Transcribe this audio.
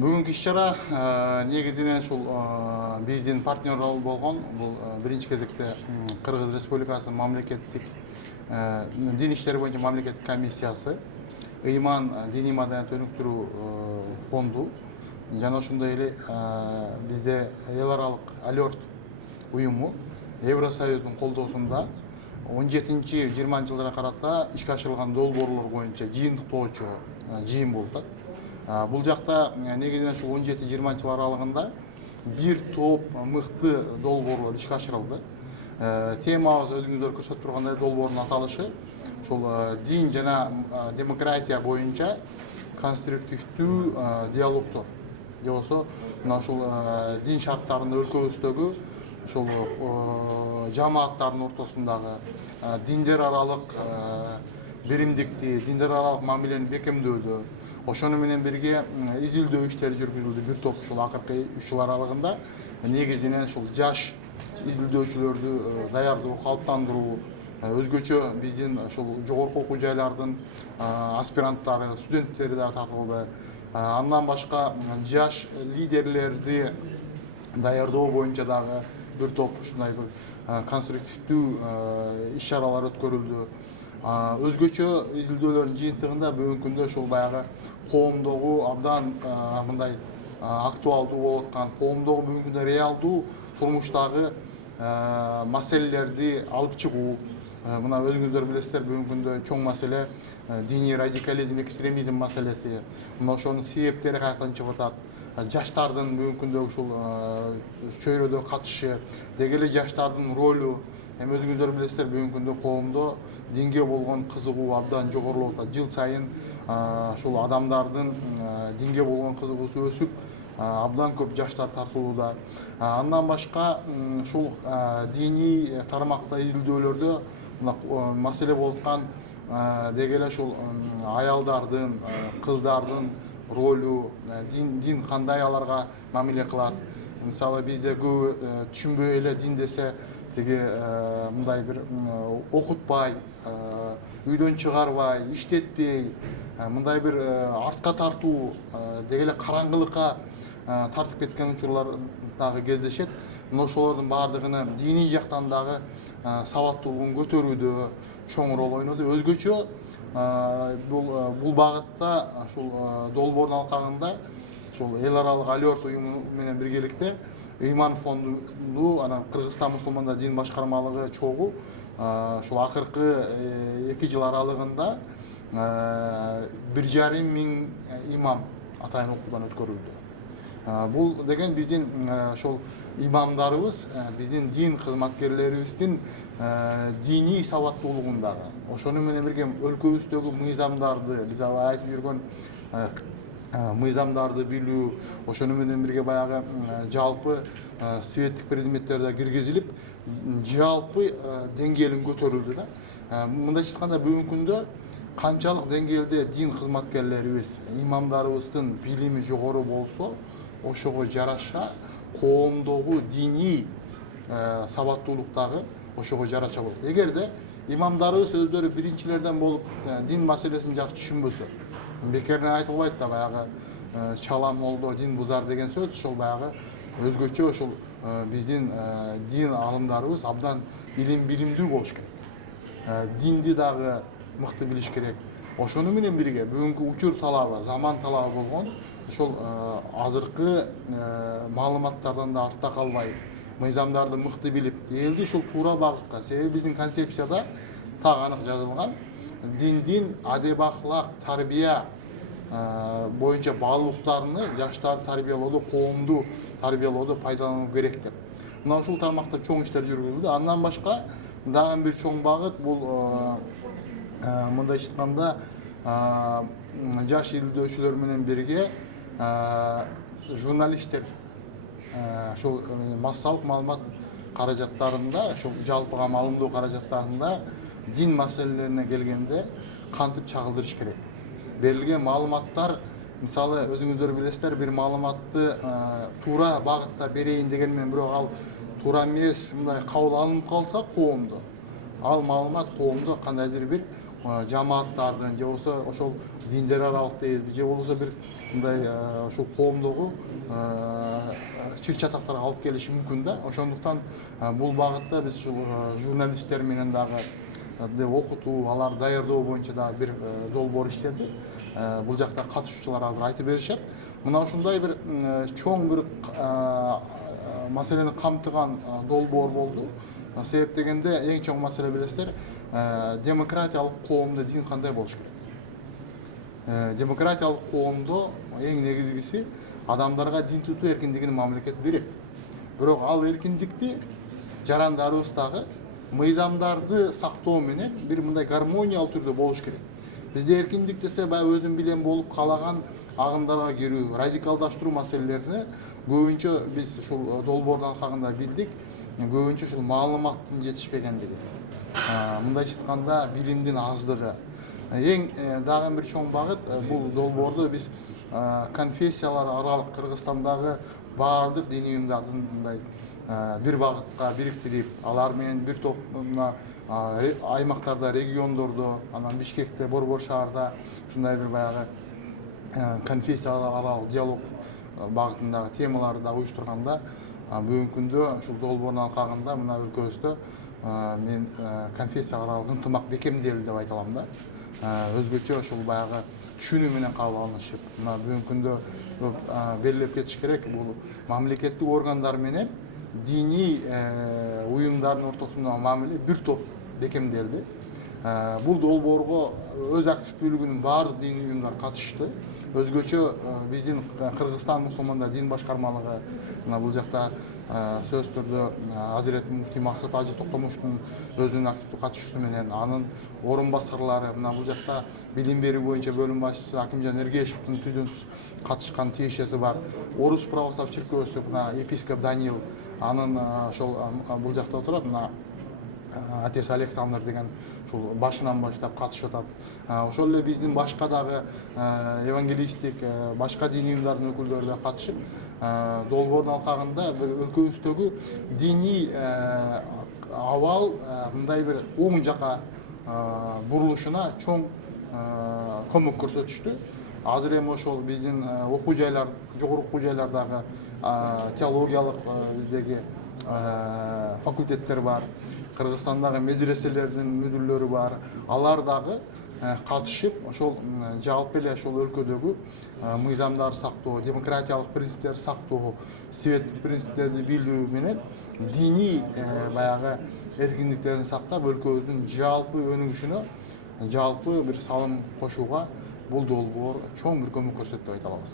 Бүгүнкү иш-чара негизинен ушул биздин партнер болгон бул биринчи кезекте Кыргыз Республикасы мамлекеттик дин иштери боюнча мамлекеттик комиссиясы, ыйман диний маданият өнүктүрүү фонду жана ошондой эле бизде эл аралык алерт уюму Евросоюздун колдоосунда 17-20 жылдара карата ишке ашырылган долбоорлор боюнча жыйынтыктоочу жыйын болуп атат. Бул жакта негизинен ушул 17-20 жыл аралыгында бир топ мыкты долбоорлор ишке ашырылды. Темабыз өзүңүздөр көрсөтүп тургандай долбоордун аталышы ушул дин жана демократия боюнча конструктивдүү диалогдор. Же болбосо мына ушул дин шарттарында өлкөбүздөгү ушул жамааттардын ортосундагы диндер аралык биримдикти, диндер аралык мамилени бекемдөөдө, ошону менен бирге изилдөө иштери жүргүзүлдү. Бир топ ушул акыркы 3 жыл аралыгында негизинен ушул жаш изилдөөчүлөрдү даярдоо, калыптандыруу, өзгөчө биздин ушул жогорку окуу жайлардын аспиранттары, студенттери да тартылды. Андан башка жаш лидерлерди даярдоо боюнча дагы бир топ ушундай бир конструктивдүү иш-чаралар өткөрүлдү. Өзгөчө изилдөөлөрдүн жыйынтыгында бүгүнкү күндө ушул баягы коомдогу абдан мындай актуалдуу болуп аткан, коомдогу бүгүнкү күндө реалдуу турмуштагы маселелерди алып чыгуу. Мына өзүңүздөр билесиздер, бүгүнкү күндө чоң маселе диний радикализм, экстремизм маселеси. Мына ошонун себептери каяктан чыгып атат? Жаштардын бүгүнкү күндө ушул чөйрөдө катышы, деги эле жаштардын ролу. Эми өзүңүздөр билесиздер, бүгүнкү күндө коомдо динге болгон кызыгуу абдан жогорулуп атат. Жыл сайын ушул адамдардын динге болгон кызыгуусу өсүп, абдан көп жаштар тартылууда. Андан башка ушул диний тармакта изилдөөлөрдө маселе болуп аткан деги эле ушул аялдардын, кыздардын ролу, дин кандай аларга мамиле кылат. Мисалы бизде көбү түшүнбөй эле дин десе тиги мындай бир окутпай, үйдөн чыгарбай, иштетпей, мындай бир артка тартуу, деги эле караңгылыкка тартып кеткен учурлар дагы кездешет. Мына ошолордун баардыгыны диний жактан дагы сабаттуулугун көтөрүүдө чоң роль ойноду. Өзгөчө бул багытта ушул долбоордун алкагында ушул эл аралык алерт уюму менен биргеликте ыйман фонду, анан Кыргызстан мусулмандар дин башкармалыгы чогуу ушул акыркы 2 жыл аралыгында 1,5 миң имам атайын окуудан өткөрүлдү. Бул деген биздин ошол имамдарыбыз, биздин дин кызматкерлерибиздин диний сабаттуулугундагы, ошону менен бирге өлкөбүздөгү мыйзамдарды, биз айтып жүргөн мыйзамдарды билүү, ошону менен бирге баягы жалпы светтик предметтерде киргизилип, жалпы деңгээлин көтөрүлдү да. Мындайча айтканда бүгүнкү күндө канчалык деңгээлде дин кызматкерлерибиз, имамдарыбыздын билими жогору болсо, ошого жараша коомдогу диний сабаттуулук дагы ошого жараша болот. Эгерде имамдарыбыз өздөрү биринчилерден болуп дин маселесин жакшы түшүнбөсө, бекеринен айтылбайт да баягы чала молдо дин бузар деген сөз, ошол баягы өзгөчө ошол биздин дин алымдарыбыз абдан билимдүү болуш керек. Динди дагы мыкты билиш керек. Ошону менен бирге бүгүнкү учур талабы, заман талабы болгон ошол азыркы маалыматтардан да артта калбай, мыйзамдарды мыкты билип, элди ушул туура багытка, себеби биздин концепцияда так анык жазылган, диндин адеп ахлак, тарбия боюнча баалуулуктарыны жаштарды тарбиялоодо, коомду тарбиялоодо пайдалануу керек деп. Мына ушул тармакта чоң иштер жүргүзүлдү. Андан башка дагы бир чоң багыт бул мындайча айтканда жаш изилдөөчүлөр менен бирге журналисттер ошол массалык маалымат каражаттарында, ошол жалпыга маалымдоо каражаттарында дин маселелерине келгенде кантип чагылдырыш керек. Берилген маалыматтар, мисалы өзүңүздөр билесиздер, бир маалыматты туура багытта берейин деген менен бирок ал туура эмес, мындай кабыл алынып калса коомдо, ал маалымат коомдо кандайдыр бир жамааттардын же болбосо ошол диндер аралык дейбиз же болбосо бир мындай ушул коомдогу чыр чатактар алып келиши мүмкүн да. Ошондуктан бул багытта биз ушул журналисттер менен дагы окутуу, алар даярдоо боюнча да бир долбоор иштеди. Бул жакта катышуучулар азыр айтып беришет. Мына ушундай бир чоң бир маселени камтыган долбоор болду. Себеп дегенде эң чоң маселе билесиздер, демократиялык коомдо дин кандай болуш керек? Демократиялык коомдо эң негизгиси адамдарга дин тутуу эркиндигин мамлекет берет. Бирок ал эркиндикти жарандарыбыздагы мыйзамдарды сактоо менен бир мындай гармониялуу түрдө болуш керек. Бизде эркиндик десе баягы өзүн билен болуп калаган агымдарга кирүү, радикалдаштыруу маселелерине көбүнчө биз ушул долбоордун алкагында билдик. Көбүнчө ушул маалыматтын жетишпегендиги. Мындайча айтканда билимдин аздыгы. Эң дагы бир чоң багыт бул долбоордо биз конфессиялар аралык Кыргызстандагы баардык диний уюмдардын мындай бир багытка бириктирип, алар менен бир топ аймактарда, региондордо, анан Бишкекте, Борбор шаарда ушундай бир баягы конфессиялар аралык диалог багытындагы темаларды да уюштурганда, бүгүнкү күндө ушул долбоордун алкагында мына өлкөбүздө мен конфессия аралык ынтымак бекемделди деп айта алам да. Өзгөчө ушул баягы түшүнүү менен кабыл алынышып, мына бүгүнкү күндө белгилеп кетиш керек, бул мамлекеттик органдар менен диний уюмдардын ортосундагы мамиле бир топ бекемделди. Бул долбоорго өз активдүүлүгүнүн баардык диний уюмдар катышты. Өзгөчө биздин Кыргызстан мусулмандар дин башкармалыгы мына бул жакта сөз түрдө Азирети муфтий Максат Ажы Токтомуштун өзүнүн активдүү катышуусу менен анын орун баскарлары, мына бул жакта билим берүү боюнча бөлүм башчысы Акимжан Эргешевдин түзүнүс катышкан тиешеси бар. Орус православ чиркөөсү мына епископ Даниил анын ошол бул жакта отурат, мына Отец Александр деген ушул башынан баштап катышып атат. Ошол эле биздин башка дагы евангелисттик башка диний уюмдардын өкүлдөрү да катышып, долбоордун алкагында өлкөбүздөгү диний абал мындай бир оң жака бурулушуна чоң көмөк көрсөтүштү. Азыр эми ошол биздин окуу жайлар, жогорку окуу жайлардагы теологиялык биздеги факультеттер бар, Кыргызстандагы медреселердин мүдүрлөрү бар. Алар дагы катышып, ошол жалпы эле ошол өлкөдөгү мыйзамдарды сактоо, демократиялык принциптерди сактоо, светтик принциптерди билүү менен диний баягы эркиндиктерин сактап, өлкөбүздүн жалпы өнүгүшүнө жалпы бир салым кошууга бул долбоор чоң бир көмөк көрсөттү деп айта алабыз.